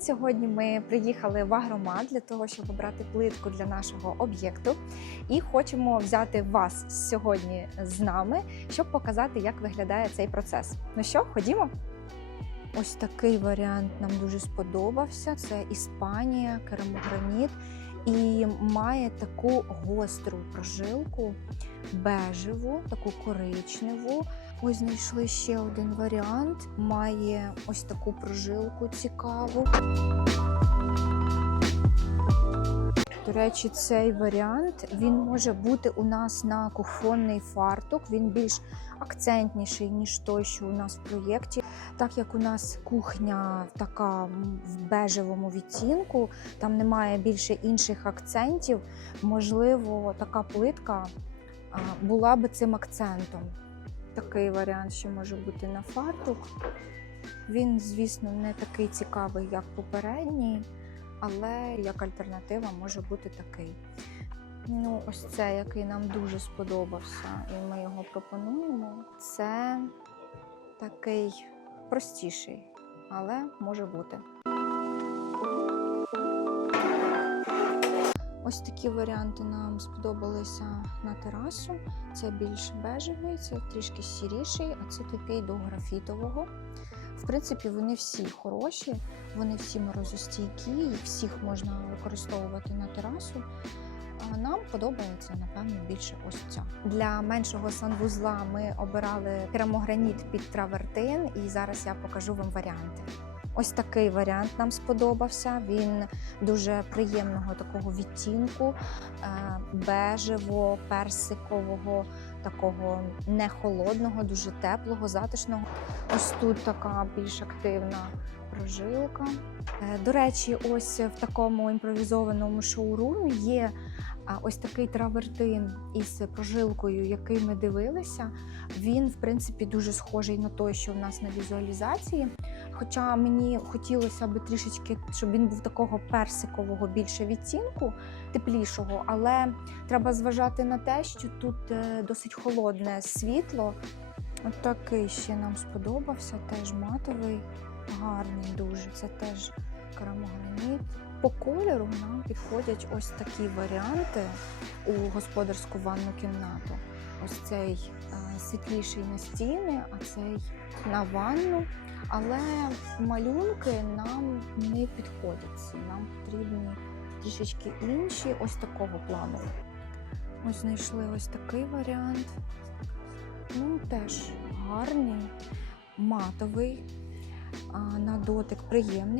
Сьогодні ми приїхали в агромат для того, щоб обрати плитку для нашого об'єкту, і хочемо взяти вас сьогодні з нами, щоб показати, як виглядає цей процес. Ну що, ходімо? Ось такий варіант нам дуже сподобався. Це Іспанія, керамограніт, і має таку гостру прожилку, бежеву, таку коричневу. Ось знайшли ще один варіант. Має ось таку прожилку цікаву. До речі, цей варіант він може бути у нас на кухонний фартук. Він більш акцентніший, ніж той, що у нас в проєкті. Так як у нас кухня така в бежевому відтінку, там немає більше інших акцентів. Можливо, така плитка була би цим акцентом. Такий варіант ще може бути на фартук. Він, звісно, не такий цікавий, як попередній, але як альтернатива може бути такий. Ну, ось це, який нам дуже сподобався, і ми його пропонуємо. Це такий простіший, але може бути. Ось такі варіанти нам сподобалися на терасу. Це більш бежевий, це трішки сіріший, а це такий до графітового. В принципі, вони всі хороші, вони всі морозостійкі, їх всіх можна використовувати на терасу. Нам подобається, напевно, більше ось ця. Для меншого санвузла ми обирали керамограніт під травертин, і зараз я покажу вам варіанти. Ось такий варіант нам сподобався. Він дуже приємного такого відтінку, е, бежево, персикового, такого не холодного, дуже теплого, затишного. Ось тут така більш активна прожилка. Е, До речі, ось в такому імпровізованому шоурумі є ось такий травертин із прожилкою, який ми дивилися. Він, в принципі, дуже схожий на той, що в нас на візуалізації. Хоча мені хотілося б трішечки, щоб він був такого персикового більше відцінку, теплішого, але треба зважати на те, що тут е, досить холодне світло. От такий ще нам сподобався, теж матовий, гарний дуже. Це теж керамограніт. По кольору нам підходять ось такі варіанти у господарську ванну кімнату. Ось цей е, світліший на стіни, а цей на ванну. Але малюнки нам не підходять. Нам потрібні трішечки інші, ось такого плану. Ось знайшли ось такий варіант. Ну, теж гарний, матовий, на дотик приємний.